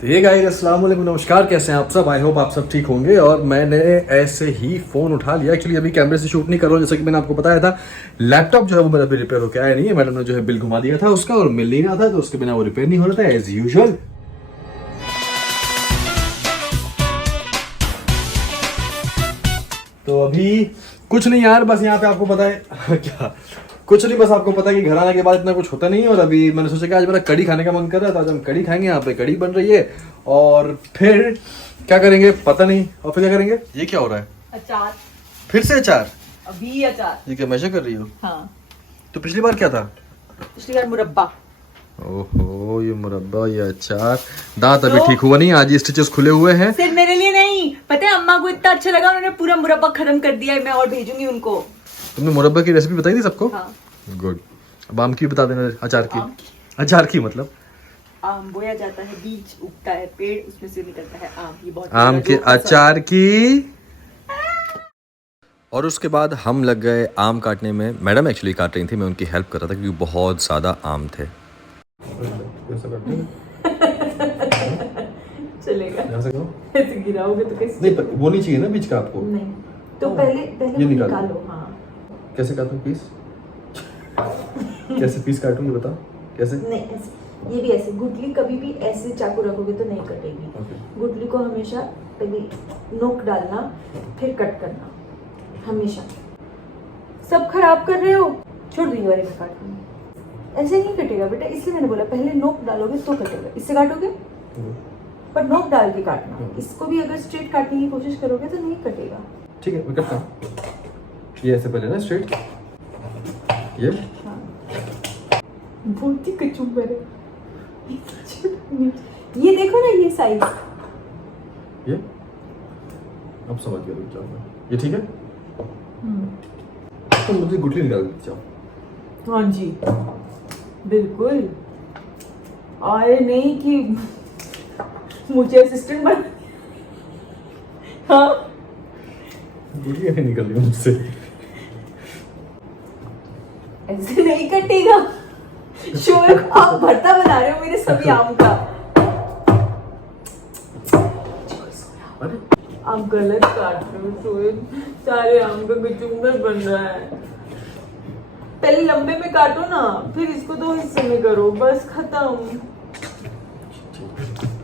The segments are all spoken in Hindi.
तो ये गाइस अस्सलाम वालेकुम, नमस्कार। कैसे हैं आप सब? आई होप आप सब ठीक होंगे। और मैंने ऐसे ही फ़ोन उठा लिया। एक्चुअली अभी कैमरे से शूट नहीं कर रहा हूँ, जैसा कि मैंने आपको बताया था। लैपटॉप जो है वो मेरा भी रिपेयर होकर आया नहीं है। मैडम ने जो है बिल घुमा दिया था उसका और मिल नहीं रहा था, तो उसके बिना वो रिपेयर नहीं हो रहा था एज यूजुअल। तो अभी कुछ नहीं यार, बस यहाँ पे आपको पता है क्या, कुछ नहीं, बस आपको पता है कि घर आने के बाद इतना कुछ होता नहीं है। और अभी मैंने सोचा कि आज मेरा कड़ी खाने का मन कर रहा है, तो आज हम कड़ी खाएंगे। यहाँ पे कड़ी बन रही है और फिर क्या करेंगे पता नहीं। और फिर क्या करेंगे? ये क्या हो रहा है? अचार। फिर से अचार? अभी अचार। ये क्या मेजर कर रही हो? हाँ। तो पिछली बार क्या था? पिछली बार मुरब्बा। ओहो, ये मुरब्बा, ये अचार। दांत अभी ठीक हुआ नहीं, आज ये स्टिचेस खुले हुए हैं। सिर्फ मेरे लिए नहीं, पता है अम्मा को इतना अच्छा लगा, उन्होंने पूरा मुरब्बा खत्म कर दिया है। मैं और भेजूंगी उनको। तुमने मुरब्बा की रेसिपी बताई थी सबको? हाँ। गुड। अब आम की बता देना। अचार की? अचार की मतलब आम बोया जाता है, बीज उगता है, पेड़ उसमें से निकलता है आम। ये बहुत आम के अचार की। और उसके बाद हम लग गए आम काटने में। मैडम एक्चुअली काट रही थी, मैं उनकी हेल्प कर रहा था क्योंकि बहुत ज़्यादा आम थे। चलेगा। ऐसे गिराओगे तो कैसे? नहीं, वो नहीं चाहिए ना बीच का आपको। नहीं तो पहले ये निकालो। हाँ। कैसे काटूं पीस? कैसे पीस काटूं ये बताओ कैसे? नहीं ऐसे, ये भी ऐसे। गुठली कभी भी ऐसे चाकू रखोगे तो नहीं कटेगी। गुठली को हमेशा पहले नोक डालना, फिर कट करना, हमेशा। सब खराब कर रहे हो, छोड़ दो ये वाले में काट दूंगी। ऐसे नहीं कटेगा बेटा, इसलिए मैंने बोला पहले नोक डालोगे तो कटेगा। इससे काटोगे पर नोक डाल के काटना। इसको भी अगर स्ट्रेट काटने की कोशिश करोगे तो नहीं कटेगा। ठीक है, मैं करता हूँ। ये ऐसे पहले ना स्ट्रेट। ये हाँ। बहुत ही कचूबर है ये देखो ना, ये साइज। ये अब समझ गया, रुक जाओ। ये ठीक है। तो मुझे गुठली निकाल दीजिए जाओ। हाँ जी बिल्कुल। आए नहीं कि मुझे असिस्टेंट बन। हाँ गुठली नहीं निकल रही मुझसे। ऐसे नहीं कटेगा। शोएब आप भरता बना रहे हो मेरे सभी आम का। अरे आप गलत काट रहे हो शोएब, सारे आम का कचूबर बन रहा है। पहले लंबे में काटो ना, फिर इसको 2 हिस्से में करो, बस खत्म।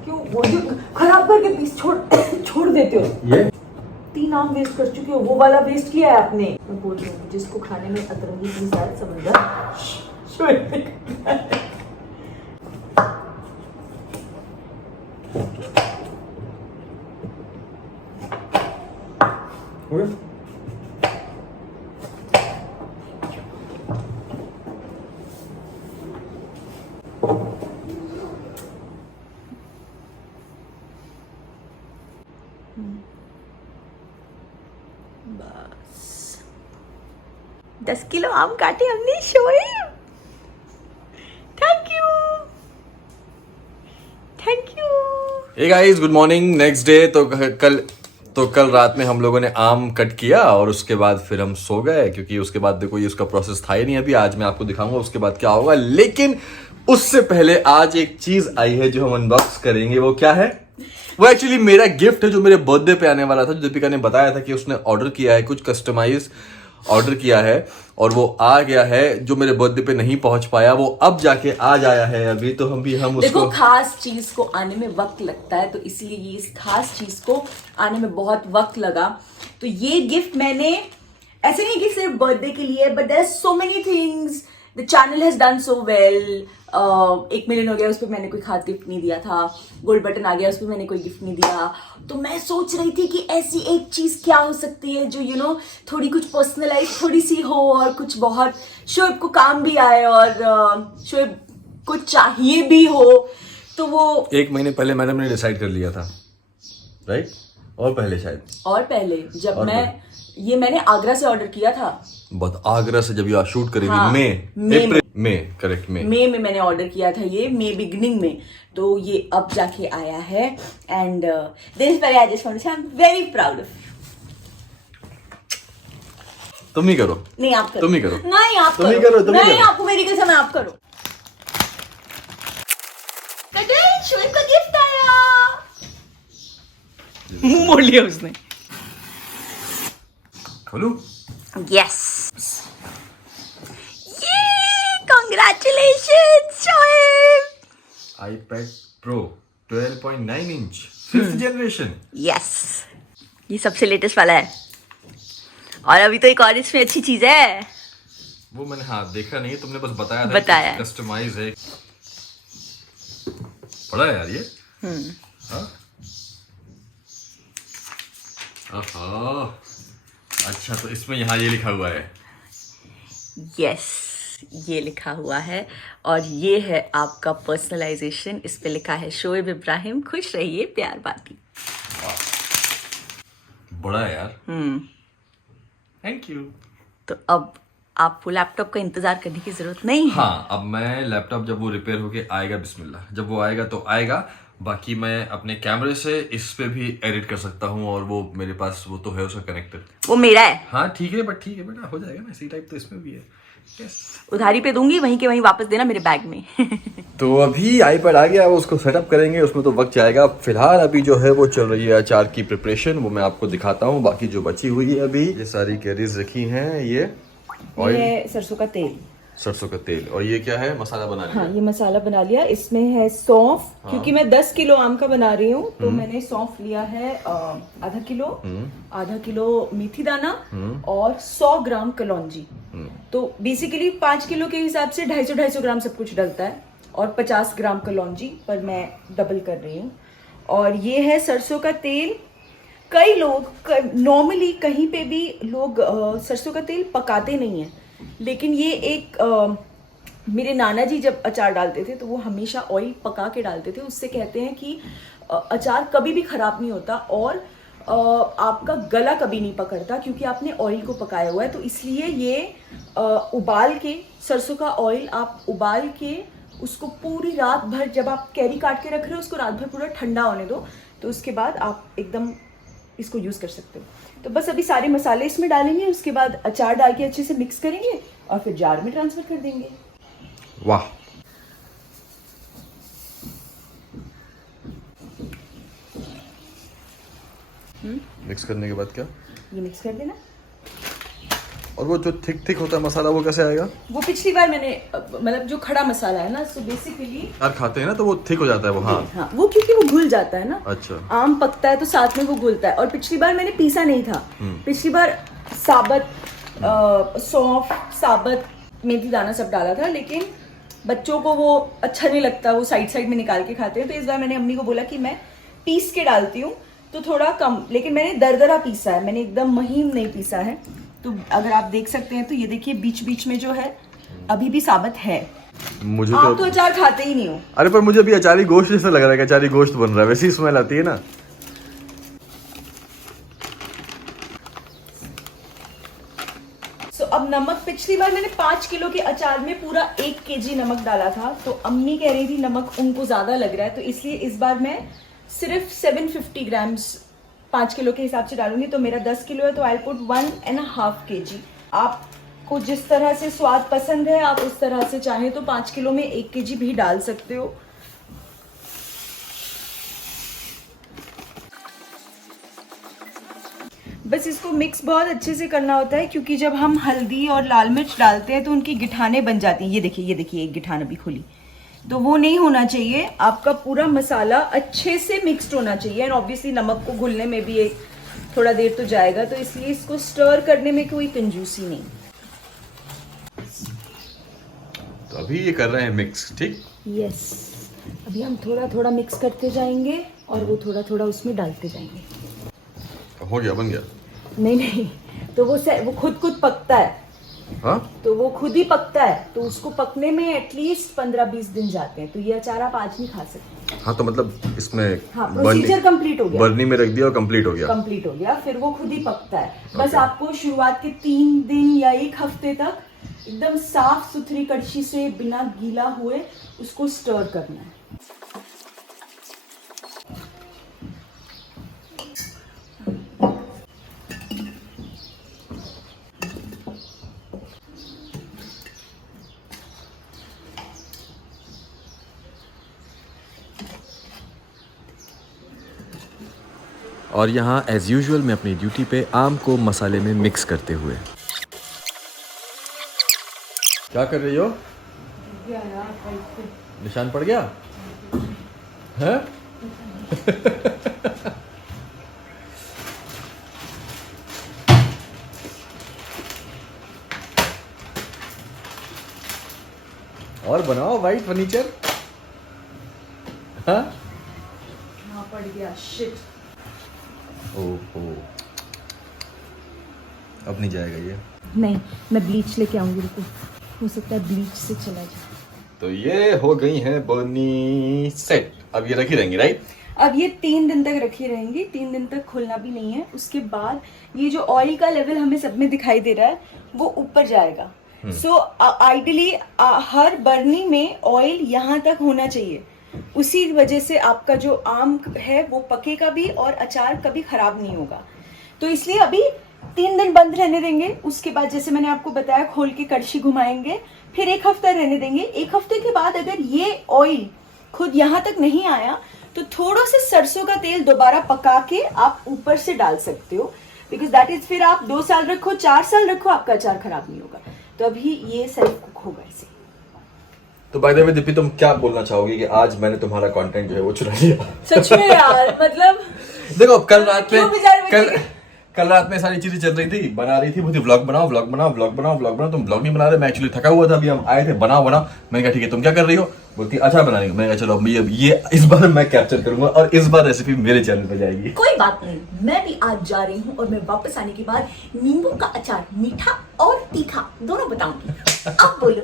क्यों वो जो खराब करके पीस छोड़ देते हो? ये 3 आम वेस्ट कर चुके हो, वो वाला वेस्ट किया है आपने। मैं बोल रही हूँ जिसको खाने में अतरंगी चीज है समझदार शोएब ने करना है। हो गया? बस 10 किलो आम काटे हमने Shoaib. Thank you. Hey guys, good morning. Next day. तो कल रात में हम लोगों ने आम कट किया और उसके बाद फिर हम सो गए, क्योंकि उसके बाद देखो ये उसका प्रोसेस था ही नहीं। अभी आज मैं आपको दिखाऊंगा उसके बाद क्या होगा, लेकिन उससे पहले आज एक चीज आई है जो हम अनबॉक्स करेंगे। वो क्या है? वो एक्चुअली मेरा गिफ्ट है जो मेरे बर्थडे पे आने वाला था। जो दीपिका ने बताया था कि उसने ऑर्डर किया है, कुछ कस्टमाइज ऑर्डर किया है और वो आ गया है। जो मेरे बर्थडे पे नहीं पहुंच पाया वो अब जाके आज आया है। अभी तो हम उसको, देखो खास चीज को आने में वक्त लगता है, तो इसलिए ये इस खास चीज को आने में बहुत वक्त लगा। तो ये गिफ्ट मैंने ऐसे नहीं कि सिर्फ बर्थडे के लिए, but there are so many things. The channel has done so well. 1 million हो गया, उस पर मैंने कोई खास गिफ्ट नहीं दिया था। गोल्ड बटन आ गया, उस पर मैंने कोई गिफ्ट नहीं दिया। तो मैं सोच रही थी कि ऐसी एक चीज क्या हो सकती है जो थोड़ी कुछ पर्सनलाइज थोड़ी सी हो और कुछ बहुत शोएब को काम भी आए और शोएब को चाहिए भी हो। तो वो 1 महीने पहले मैडम ने डिसाइड कर लिया था, राइट? और पहले शायद, और पहले जब ये मैंने आगरा से ऑर्डर किया था। बहुत आगरा से जब ये शूट करेंगे। हाँ, मई करेक्ट, मई में मैंने ऑर्डर किया था, ये मई बिगनिंग में। तो ये अब जाके आया है and this very I just want to say I am very proud of you. तुम नहीं करो। नहीं आप करो। तुम नहीं करो। नहीं आप तुम नहीं करो। तुम नहीं करो। आपको मेरी कसम है, आप करो। शोएब का गिफ्ट आया। मुंह मोड़ लिया उसने। खोलू? यस, ये congratulations Shoaib. iPad Pro 12.9 inch 5th generation. Yes, ये सबसे लेटेस्ट वाला है। और अभी तो एक और इसमें अच्छी चीज है। वो मैंने देखा नहीं, तुमने बस बताया था। बताया। कस्टमाइज है। बड़ा है यार ये। हाँ? आहा। अच्छा, तो इसमें यहाँ ये लिखा हुआ है। यस, ये लिखा हुआ है और ये है आपका पर्सनलाइजेशन। इस पे लिखा है शोएब इब्राहिम, खुश रहिए, प्यार बाकी। बड़ा है यार। Thank you. तो अब आपको लैपटॉप का इंतजार करने की जरूरत नहीं है। हाँ, अब मैं लैपटॉप जब वो रिपेयर होके आएगा, बिस्मिल्लाह, जब वो आएगा तो आएगा। बाकी मैं अपने कैमरे से इस पे भी एडिट कर सकता हूँ, और वो मेरे पास वो तो है उसका कनेक्टर। वो मेरा है। हाँ ठीक है, बट ठीक है बेटा, हो जाएगा ना। इसी टाइप तो इसमें भी है। Yes. उधारी पे दूंगी, वहीं के वहीं वापस देना मेरे बैग में। तो अभी iPad आ गया, उसको सेटअप करेंगे, उसमें तो वक्त जाएगा। फिलहाल अभी जो है वो चल रही है अचार की प्रिपरेशन, वो मैं आपको दिखाता हूँ। बाकी जो बची हुई है अभी, ये सारी कैरीज रखी हैं। ये ऑयल, ये सरसों का तेल, सरसों का तेल, और ये क्या है, मसाला बनाने हाँ, ये मसाला बना लिया। इसमें है सौंफ, क्योंकि मैं 10 किलो आम का बना रही हूँ, तो मैंने सौंफ लिया है आधा किलो मेथी दाना और 100 ग्राम कलौंजी। तो बेसिकली 5 किलो के हिसाब से 250 ग्राम सब कुछ डलता है, और 50 ग्राम कलौंजी, पर मैं डबल कर रही हूँ। और ये है सरसों का तेल। कई लोग नॉर्मली कहीं पे भी लोग सरसों का तेल पकाते नहीं है, लेकिन ये एक मेरे नाना जी जब अचार डालते थे तो वो हमेशा ऑयल पका के डालते थे। उससे कहते हैं कि अचार कभी भी खराब नहीं होता, और आपका गला कभी नहीं पकड़ता, क्योंकि आपने ऑयल को पकाया हुआ है। तो इसलिए ये उबाल के, सरसों का ऑयल आप उबाल के उसको पूरी रात भर, जब आप कैरी काट के रख रहे हो उसको रात भर पूरा ठंडा होने दो, तो उसके बाद आप एकदम इसको यूज कर सकते हो। तो बस अभी सारे मसाले इसमें डालेंगे, उसके बाद अचार डाल के अच्छे से मिक्स करेंगे और फिर जार में ट्रांसफर कर देंगे। वाह, मिक्स करने के बाद क्या? ये मिक्स कर देना। और वो जो थिक थिक होता है मसाला, वो कैसे आएगा? वो पिछली बार मैंने मतलब जो खड़ा मसाला है ना, सो बेसिकली यार खाते हैं ना तो वो थिक हो जाता है वो। हाँ, वो क्योंकि वो घुल जाता है ना। अच्छा। आम पकता है तो साथ में वो घुलता है। और पिछली बार मैंने पीसा नहीं था, पिछली बार साबत सौंफ, साबत मेथी दाना सब डाला था, लेकिन बच्चों को वो अच्छा नहीं लगता, वो साइड में निकाल के खाते हैं। तो इस बार मैंने अम्मी को बोला कि मैं पीस के डालती हूँ तो थोड़ा कम, लेकिन मैंने दरदरा पीसा है, मैंने एकदम महीन नहीं पीसा है। तो अगर आप देख सकते हैं तो ये देखिए बीच बीच में जो है अभी भी साबत है। मुझे आप तो अचार खाते ही नहीं हो। अरे पर मुझे अभी अचारी गोश्त जैसा लग रहा है कि अचारी गोश्त बन रहा है, वैसी स्मेल आती है ना। अब नमक, पिछली बार मैंने 5 किलो के अचार में पूरा 1 केजी नमक डाला था, तो अम्मी कह रही थी नमक उनको ज्यादा लग रहा है, तो इसलिए इस बार मैं सिर्फ 750 ग्राम्स 5 किलो के हिसाब से डालूंगी। तो मेरा 10 किलो है तो आई पुट 1.5 kg। आपको जिस तरह से स्वाद पसंद है आप उस तरह से चाहें तो 5 किलो में 1 kg भी डाल सकते हो। बस इसको मिक्स बहुत अच्छे से करना होता है, क्योंकि जब हम हल्दी और लाल मिर्च डालते हैं तो उनकी गिठाने बन जाती हैं। ये देखिए एक गिठान अभी खुली, तो वो नहीं होना चाहिए। आपका पूरा मसाला अच्छे से मिक्स्ड होना चाहिए, एंड ऑब्वियसली नमक को घुलने में भी एक थोड़ा देर तो जाएगा, तो इसलिए इसको स्टर करने में कोई कंजूसी नहीं। तो अभी ये कर रहे हैं मिक्स, ठीक? यस, अभी हम थोड़ा थोड़ा मिक्स करते जाएंगे और वो थोड़ा थोड़ा उसमें डालते जाएंगे। हो गया, बन गया? नहीं, तो वो खुद पकता है। हाँ? तो वो खुद ही पकता है, तो उसको पकने में एटलीस्ट 15-20 दिन जाते हैं। तो ये अचार आप आज नहीं खा सकते। हाँ, तो मतलब इसमें प्रोसीजर कंप्लीट हो गया, बर्नी में रख दिया और कंप्लीट हो गया, फिर वो खुद ही पकता है। बस आपको शुरुआत के 3 दिन या 1 हफ्ते तक एकदम साफ सुथरी कड़छी से बिना गीला हुए उसको स्टर करना है। और यहाँ एज यूजुअल मैं अपनी ड्यूटी पे आम को मसाले में मिक्स करते हुए। क्या कर रही हो? निशान पड़ गया है? और बनाओ वाइट फर्नीचर। हाँ पड़ गया शिट। ओहो अब नहीं जाएगा ये। नहीं, मैं ब्लीच लेके आऊंगी, रुको, हो सकता है ब्लीच से चला जाए। तो ये हो गई है बर्नी सेट। अब ये रखी रहेंगी राइट? अब ये 3 दिन तक रखी रहेंगी, 3 दिन तक खुलना भी नहीं है। उसके बाद ये जो ऑयल का लेवल हमें सब में दिखाई दे रहा है वो ऊपर जाएगा। सो आइडियली हर बर्नी में ऑयल यहाँ तक होना चाहिए। उसी वजह से आपका जो आम है वो पकेगा भी और अचार कभी खराब नहीं होगा। तो इसलिए अभी 3 दिन बंद रहने देंगे। उसके बाद जैसे मैंने आपको बताया खोल के कड़छी घुमाएंगे, फिर 1 हफ्ता रहने देंगे। 1 हफ्ते के बाद अगर ये ऑयल खुद यहाँ तक नहीं आया तो थोड़ा सा सरसों का तेल दोबारा पका के आप ऊपर से डाल सकते हो, बिकॉज दैट इज, फिर आप 2 साल रखो, 4 साल रखो, आपका अचार खराब नहीं होगा। तो अभी ये सेल्फ कुक होगा इसे। तो बाय द वे दीपी, तुम क्या बोलना चाहोगी कि आज मैंने तुम्हारा कंटेंट जो है वो चुरा लिया? सच में यार, मतलब देखो कल रात में क्यों कल रात में सारी चीजें चल रही थी, बना रही थी, बोलती व्लॉग बनाओ व्लॉग बनाओ व्लॉग बनाओ व्लॉग बनाओ। तुम व्लॉग नहीं बना रहे, मैं एक्चुअली थका हुआ था, अभी हम आए थे, बनाओ बनाओ। मैंने कहा ठीक है, तुम क्या कर रही हो? बोलती अचार बना रही हो। मैंने कहा चलो ये इस बार मैं कैप्चर करूंगा और इस बार रेसिपी मेरे चैनल पे जाएगी। कोई बात नहीं, मैं भी आज जा रही हूँ और मैं वापस आने के बाद नींबू का अचार मीठा और तीखा दोनों बताऊंगी। आप बोलो।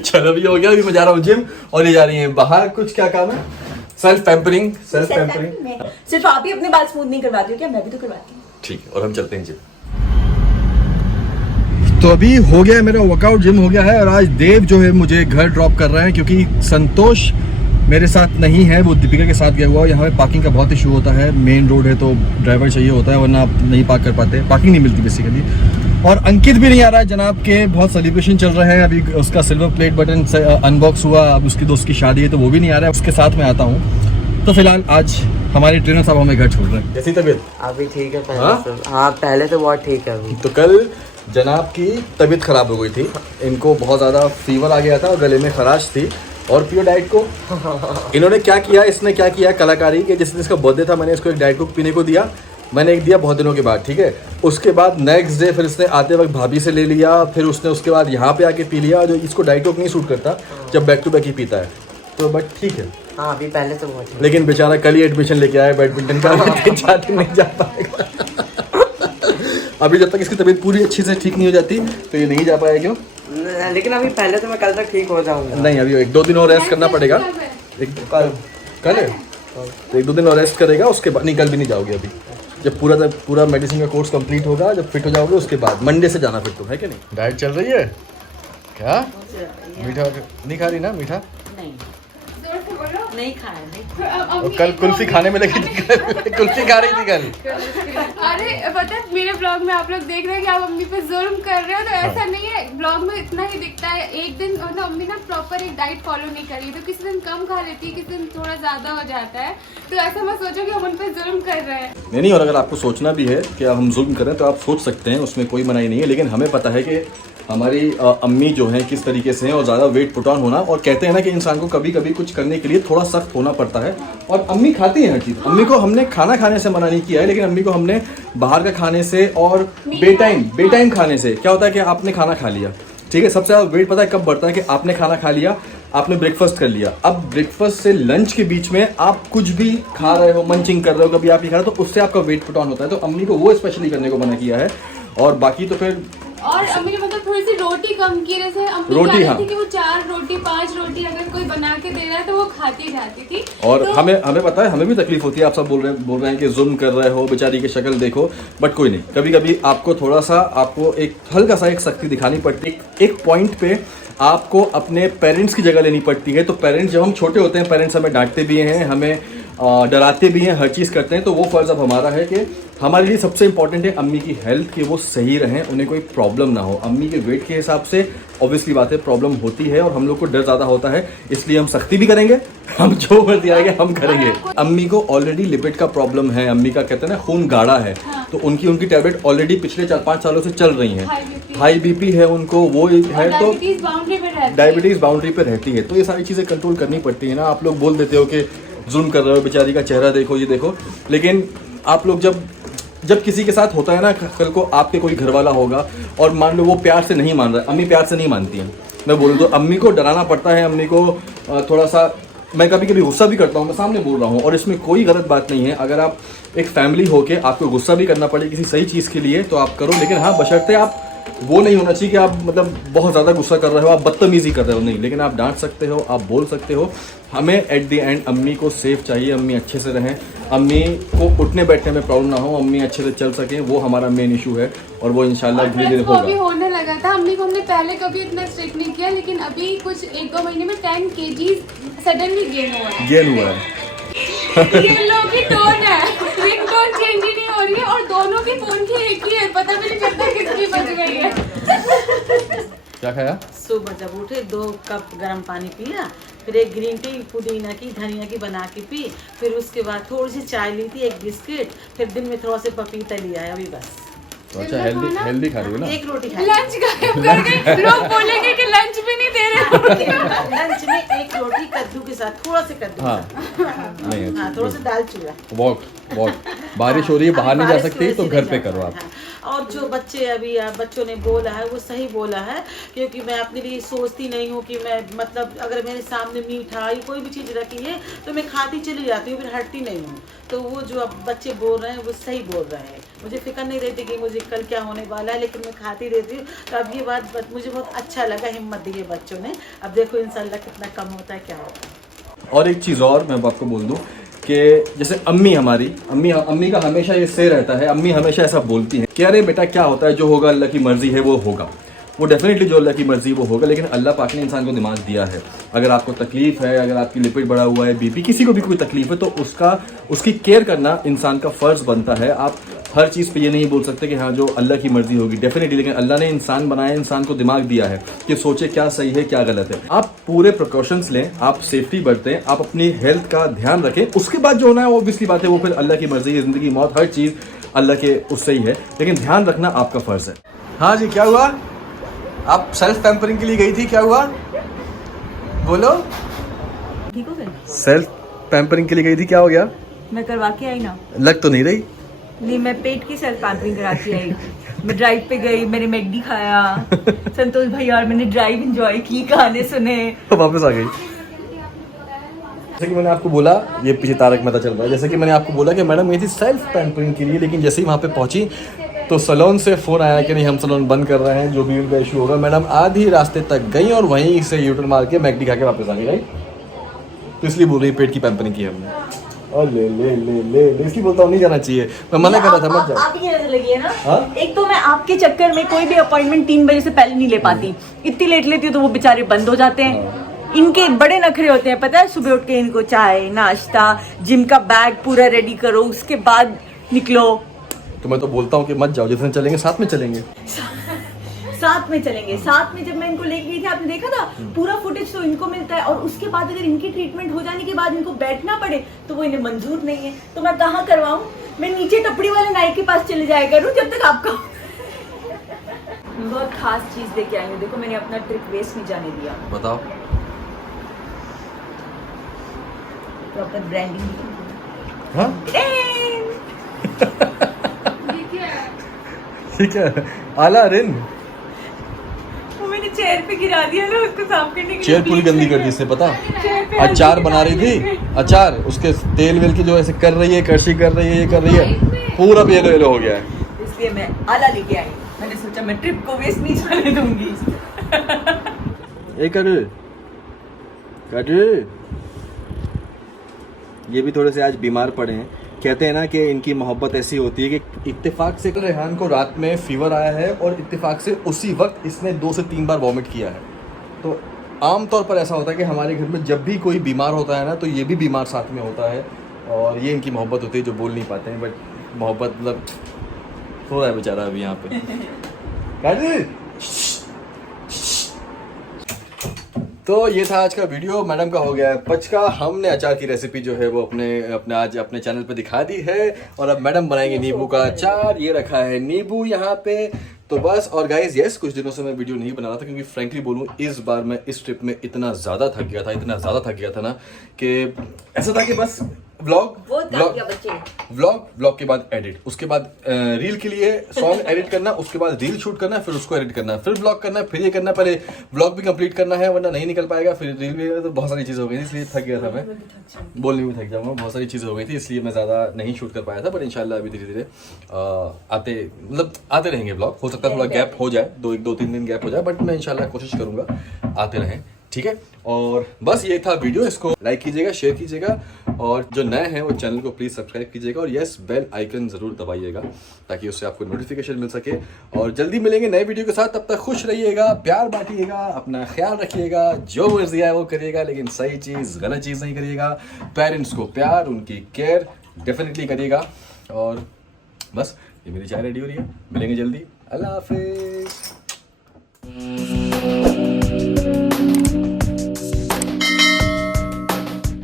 चलो भी हो गया। अभी मैं जा रहा हूँ जिम और ये जा रही है बाहर। कुछ क्या काम है? Self pampering. सिर्फ आप ही अपने बाल स्मूथ नहीं करवाती हो क्या? मैं भी तो करवाती हूँ। ठीक है, और हम चलते हैं जिम। तो अभी हो गया है मेरा वर्कआउट, जिम हो गया है। और आज देव जो है मुझे घर ड्रॉप कर रहा है क्योंकि संतोष मेरे साथ नहीं है, वो दीपिका के साथ गया हुआ है। यहाँ पे पार्किंग का बहुत इशू होता है, मेन रोड है तो ड्राइवर चाहिए होता है, वरना आप नहीं पार्क कर पाते, पार्किंग नहीं मिलती बेसिकली। और अंकित भी नहीं आ रहा है जनाब के, बहुत सेलिब्रेशन चल रहा है। अभी उसका सिल्वर प्लेट बटन अनबॉक्स हुआ, अब उसकी दोस्त की शादी है तो वो भी नहीं आ रहा है, उसके साथ मैं आता हूँ। तो फिलहाल आज हमारे ट्रेनर साहब हमें घर छोड़ रहे हैं। कैसी तबीयत? अभी ठीक है पहले से। हाँ पहले तो बहुत ठीक है अभी। तो कल जनाब की तबीयत खराब हो गई थी, इनको बहुत ज़्यादा फीवर आ गया था और गले में खराश थी। और पियो डाइट को इन्होंने क्या किया, इसने क्या किया कलाकारी के, जिस दिन इसका बर्थडे था मैंने इसको एक डाइट कोक पीने को दिया। मैंने एक दिया बहुत दिनों के बाद, ठीक है। उसके बाद नेक्स्ट डे फिर इसने आते वक्त भाभी से ले लिया, फिर उसने उसके बाद यहाँ पे आके पी लिया। जो इसको डाइट कोक नहीं सूट करता जब बैक टू बैक ही पीता है, तो बट ठीक है। हाँ अभी पहले तो बहुत ठीक। लेकिन बेचारा कल ही एडमिशन लेके आया बैडमिंटन का, 3-4 दिन नहीं जा पाएगा। अभी जब तक इसकी तबीयत पूरी अच्छी से ठीक नहीं हो जाती तो ये नहीं जा पाएगा। क्यों? लेकिन अभी पहले तो मैं कल तक ठीक हो जाऊंगा। नहीं, अभी 1-2 दिन और रेस्ट करना पड़ेगा। कल है तो 1-2 दिन और रेस्ट करेगा, उसके बाद नहीं, कल भी नहीं जाओगे। अभी जब पूरा मेडिसिन का कोर्स कंप्लीट होगा, जब फिट हो जाओगे, उसके बाद मंडे से जाना फिर तुम, है कि नहीं? डाइट चल रही है क्या? मीठा नहीं खा रही ना? मीठा नहीं खाया। और कल कुल्फी खाने में लगी थी, कुल्फी खा रही थी कल। अरे पता है मेरे ब्लॉग में आप लोग देख रहे हैं कि आप अम्मी पे जुल्म कर रहे हो, तो ऐसा नहीं है। ब्लॉग में इतना ही दिखता है। एक दिन मतलब अम्मी ना प्रॉपर एक डाइट फॉलो नहीं करी, तो किसी दिन कम खा लेती है, किसी दिन थोड़ा ज्यादा हो जाता है। तो ऐसा मैं सोचो कि हम उन पे जुल्म कर रहे हैं। नहीं, और अगर आपको सोचना भी है कि हम जुल्म करें तो आप सोच सकते हैं, उसमें कोई मनाही नहीं है। लेकिन हमें पता है कि हमारी अम्मी जो हैं किस तरीके से हैं और ज़्यादा वेट पुट ऑन होना, और कहते हैं ना कि इंसान को कभी कभी कुछ करने के लिए थोड़ा सख्त होना पड़ता है। और अम्मी खाती हैं हर चीज़। अम्मी को हमने खाना खाने से मना नहीं किया है, लेकिन अम्मी को हमने बाहर का खाने से और बेटाइम खाने से, क्या होता है कि आपने खाना खा लिया, ठीक है। सबसे ज़्यादा वेट पता है कब बढ़ता है कि आपने खाना खा लिया, आपने ब्रेकफास्ट कर लिया, अब ब्रेकफास्ट से लंच के बीच में आप कुछ भी खा रहे हो, मंचिंग कर रहे हो, कभी आप ये खा रहे हो, तो उससे आपका वेट पुट ऑन होता है। तो अम्मी को वो स्पेशली करने को मना किया है। और बाकी तो फिर और अम्मी ने मतलब थोड़ी सी रोटी कम की, जैसे अम्मी रोटी, कह हाँ। रही थी कि वो 4 रोटी 5 रोटी अगर कोई बना के दे रहा है तो वो खाती जाती थी। और तो हमें पता है, हमें भी तकलीफ होती है। आप सब बोल रहे हैं कि जुल्म कर रहे हो, बेचारी की शक्ल देखो, बट कोई नहीं। कभी कभी आपको थोड़ा सा, आपको एक हल्का सा एक शक्ति दिखानी पड़ती है। एक पॉइंट पे आपको अपने पेरेंट्स की जगह लेनी पड़ती है। तो पेरेंट्स, जब हम छोटे होते हैं, पेरेंट्स हमें डांटते भी हैं, हमें डराते भी हैं, हर चीज़ करते हैं। तो वो फ़र्ज़ अब हमारा है कि हमारे लिए सबसे इंपॉर्टेंट है अम्मी की हेल्थ, कि वो सही रहें, उन्हें कोई प्रॉब्लम ना हो। अम्मी के वेट के हिसाब से ऑब्वियसली बात है प्रॉब्लम होती है और हम लोग को डर ज़्यादा होता है, इसलिए हम सख्ती भी करेंगे, हम जो मर्जी आएंगे हम करेंगे। अम्मी को ऑलरेडी लिपिड का प्रॉब्लम है, अम्मी का कहते हैं ना खून गाढ़ा है, तो उनकी टैबलेट ऑलरेडी पिछले 4-5 सालों से चल रही हैं। हाई बीपी है उनको, वो है तो डायबिटीज़ बाउंड्री पे रहती है, तो ये सारी चीज़ें कंट्रोल करनी पड़ती है ना। आप लोग बोल देते हो कि जुल्म कर रहे हो, बेचारी का चेहरा देखो, ये देखो, लेकिन आप लोग जब किसी के साथ होता है ना, कल को आपके कोई घर वाला होगा और मान लो वो प्यार से नहीं मान रहा है, अम्मी प्यार से नहीं मानती हैं, मैं बोलूँ तो अम्मी को डराना पड़ता है, अम्मी को थोड़ा सा, मैं कभी कभी गुस्सा भी करता हूँ, मैं सामने बोल रहा हूँ, और इसमें कोई गलत बात नहीं है। अगर आप एक फैमिली होके आपको गुस्सा भी करना पड़े किसी सही चीज़ के लिए तो आप करो, लेकिन हाँ बशर्ते आप वो नहीं होना चाहिए कि आप मतलब बहुत ज़्यादा गुस्सा कर रहे हो, आप बदतमीज़ी कर रहे हो, नहीं, लेकिन आप डांट सकते हो, आप बोल सकते हो। हमें एट द एंड अम्मी को सेफ चाहिए, अम्मी अच्छे से रहें, अम्मी को उठने बैठने में प्रॉब्लम ना हो, अम्मी अच्छे से चल सकें, वो हमारा मेन इशू है और वो इंशाल्लाह धीरे धीरे वो भी होगा। होने लगा था। अम्मी को हमने पहले कभी इतना स्ट्रिक्ट नहीं किया, लेकिन अभी कुछ 1-2 महीने में 10 kg सडनली गेन हुआ है। गेन हुआ है। ये लोग की टोन है, रिंगटोन चेंज ही नहीं हो रही है और दोनों के फोन की एक ही है, पता भी नहीं चलता किसकी बज गई है। क्या खाया? सुबह जब उठे 2 कप गर्म पानी पिया, फिर एक ग्रीन टी पुदीना की धनिया की बना के पी, फिर उसके बाद थोड़ी सी चाय ली थी, एक बिस्किट, फिर दिन में थोड़ा सा पपीता लिया है अभी बस। तो अच्छा हेल्दी खा रही हो ना? एक रोटी खाई। लंच गायब कर गए, लोग बोलेंगे कि लंच भी नहीं दे रहे हो। लंच में एक रोटी कद्दू के साथ, थोड़ा सा कद्दू हाँ के साथ। नहीं, हाँ, थोड़ा सा दाल चूड़ा। वॉक बारिश हो रही है, बाहर नहीं जा बारिश की सकती वजह तो से घर नहीं पे जा करो आप। सकते, हाँ। और जो बच्चों ने बोला है वो सही बोला है, क्योंकि मैं अपने लिए सोचती नहीं हूँ कि मैं मतलब अगर मेरे सामने मीठा या कोई भी चीज़ रखी है तो मैं खाती चली जाती हूँ, फिर हटती नहीं हूँ। तो वो जो अब बच्चे बोल रहे हैं वो सही बोल रहे हैं, मुझे फिक्र नहीं रहती कि मुझे कल क्या होने वाला है, लेकिन मैं खाती रहती हूँ। तो अब ये बात मुझे बहुत अच्छा लगा, हिम्मत दी है बच्चों ने। अब देखो इंशाल्लाह कितना कम होता है, क्या होता है। और एक चीज़ और मैं आपको बोल दूं कि जैसे अम्मी अम्मी का हमेशा ये से रहता है, अम्मी हमेशा ऐसा बोलती हैं कि अरे बेटा क्या होता है, जो होगा अल्लाह की मर्जी है वो होगा, वो डेफिनेटली जो अल्लाह की मर्जी वो होगा, लेकिन अल्लाह पाक ने इंसान को दिमाग दिया है। अगर आपको तकलीफ है, अगर आपकी लिपिड बढ़ा हुआ है, बीपी, किसी को भी कोई तकलीफ है, तो उसकी केयर करना इंसान का फ़र्ज़ बनता है। आप हर चीज़ पे ये नहीं बोल सकते कि हाँ जो अल्लाह की मर्जी होगी, डेफिनेटली, लेकिन अल्लाह ने इंसान बनाया, इंसान को दिमाग दिया है कि सोचे क्या सही है क्या गलत है। आप पूरे प्रिकॉशंस लें, आप सेफ्टी बरतें, आप अपनी हेल्थ का ध्यान रखें, उसके बाद जो होना है वो ऑब्वियसली बात है, वो फिर अल्लाह की मर्जी है, ज़िंदगी मौत हर चीज़ अल्लाह के उससे ही है, लेकिन ध्यान रखना आपका फ़र्ज़ है। हाँ जी, क्या हुआ? आप सेल्फ पैम्परिंग के लिए गई थी, क्या हुआ बोलो? सेल्फ पैम्परिंग के लिए गई थी, क्या हो गया? मैं करवा के आई ना। लग तो नहीं रही। नहीं, मैं पेट की सेल्फ पैम्परिंग करा के आई। मैं ड्राइव पे गई, मैंने मैगडी खाया, संतोष भैया और मैंने ड्राइव एंजॉय की, गाने सुने, वापस आ गई। जैसे कि मैंने आपको बोला, ये पीछे तारक मेहता चल रहा है, जैसे कि मैंने आपको बोला कि मैडम ये थी सेल्फ पैम्परिंग के लिए, लेकिन जैसे ही वहाँ पे पहुंची तो सैलून से फ़ोन आया कि नहीं हम सैलून बंद कर रहे हैं, जो भी उनका इशू होगा। मैडम आधी रास्ते तक गई और वहीं से यूटर्न मार के मैगडी खा के वापस आ गई, राइट? तो इसलिए बोल रही पेट की पैम्परिंग की हमने। और ले ले ले ले ले इसलिए बोलता हूँ नहीं जाना चाहिए, मैं मना कर रहा था मत जाओ। आप ही नजर लगी है ना? हाँ? एक तो मैं आपके चक्कर में कोई भी अपॉइंटमेंट 3 बजे से पहले नहीं ले पाती, इतनी लेट लेती हूँ तो वो बेचारे बंद हो जाते हैं। इनके बड़े नखरे होते हैं, पता है, सुबह उठ के इनको चाय नाश्ता, जिम का बैग पूरा रेडी करो, उसके बाद निकलो। तो मैं तो बोलता हूँ कि मत जाओ, जितने चलेंगे साथ में चलेंगे। साथ में चलेंगे। साथ में जब मैं इनको लेके गई थी, आपने देखा था, पूरा फुटेज तो इनको मिलता है, और उसके बाद अगर इनकी ट्रीटमेंट हो जाने के बाद इनको बैठना पड़े तो वो इन्हें मंजूर नहीं है। तो मैं कहाँ करवाऊँ? मैं नीचे टपड़ी वाले नाई के पास चले जाया करूँ जब तक आपका। बहुत खास चीज लेके आई हूँ, देखो मैंने अपना ट्रिप वेस्ट नहीं जाने दिया। बताओ। तो अपना ब्रांडिंग ठीक है, आला रिन वो मैंने चेयर पे गिरा दिया ना, उसको साफ करने के लिए। चेयर पूरी गंदी कर दी इसने, पता? चेयर पे अचार बना रही थी, अचार उसके तेल वेल की जो ऐसे कर रही है, कड़छी कर रही है, ये कर रही है, पूरा येलो येलो हो गया है। इसलिए मैं आला लेके आई, मैंने सोचा मैं ट्रिप को वेस्ट नहीं जाने दूंगी। ये भी थोड़े से आज बीमार पड़े हैं। कहते हैं ना कि इनकी मोहब्बत ऐसी होती है कि इत्तेफाक से रेहान को रात में फीवर आया है और इत्तेफाक से उसी वक्त इसने 2 से 3 बार वॉमिट किया है। तो आम तौर पर ऐसा होता है कि हमारे घर में जब भी कोई बीमार होता है ना, तो ये भी बीमार साथ में होता है। और ये इनकी मोहब्बत होती है जो बोल नहीं पाते हैं, बट मोहब्बत मतलब सो रहा है बेचारा अभी यहाँ पे। तो ये था आज का वीडियो। मैडम का हो गया है पचका। हमने अचार की रेसिपी जो है वो अपने आज अपने चैनल पे दिखा दी है, और अब मैडम बनाएंगे नींबू का अचार। ये रखा है नींबू यहाँ पे। तो बस, और गाइज यस, कुछ दिनों से मैं वीडियो नहीं बना रहा था क्योंकि फ्रैंकली बोलूँ इस बार मैं इस ट्रिप में इतना ज़्यादा थक गया था ना कि ऐसा था कि बस व्लॉग के बाद एडिट, उसके बाद रील के लिए सॉन्ग एडिट करना, उसके बाद रील शूट करना, फिर उसको एडिट करना, फिर व्लॉग करना, फिर ये करना, पहले व्लॉग भी कंप्लीट करना है वरना नहीं निकल पाएगा, फिर रील भी। तो बहुत सारी चीज़ें हो गई थी इसलिए थक गया था मैं, बोलने में थक जाऊँगा। बहुत सारी चीज़ें हो गई थी इसलिए मैं ज़्यादा नहीं शूट कर पाया था, बट इंशाल्लाह अभी धीरे धीरे आते रहेंगे व्लॉग। हो सकता है थोड़ा गैप हो जाए, 2-3 दिन गैप हो जाए, बट मैं इंशाल्लाह कोशिश करूँगा आते रहें, ठीक है। और बस ये था वीडियो, इसको लाइक कीजिएगा, शेयर कीजिएगा, और जो नए हैं वो चैनल को प्लीज़ सब्सक्राइब कीजिएगा, और यस बेल आइकन ज़रूर दबाइएगा ताकि उससे आपको नोटिफिकेशन मिल सके। और जल्दी मिलेंगे नए वीडियो के साथ, तब तक खुश रहिएगा, प्यार बांटिएगा, अपना ख्याल रखिएगा, जो मर्जी है वो करिएगा, लेकिन सही चीज़ गलत चीज़ नहीं करिएगा। पेरेंट्स को प्यार, उनकी केयर डेफिनेटली करिएगा। और बस, ये मेरी चाय रेडी हो रही है, मिलेंगे जल्दी। अल्लाह हाफिज़।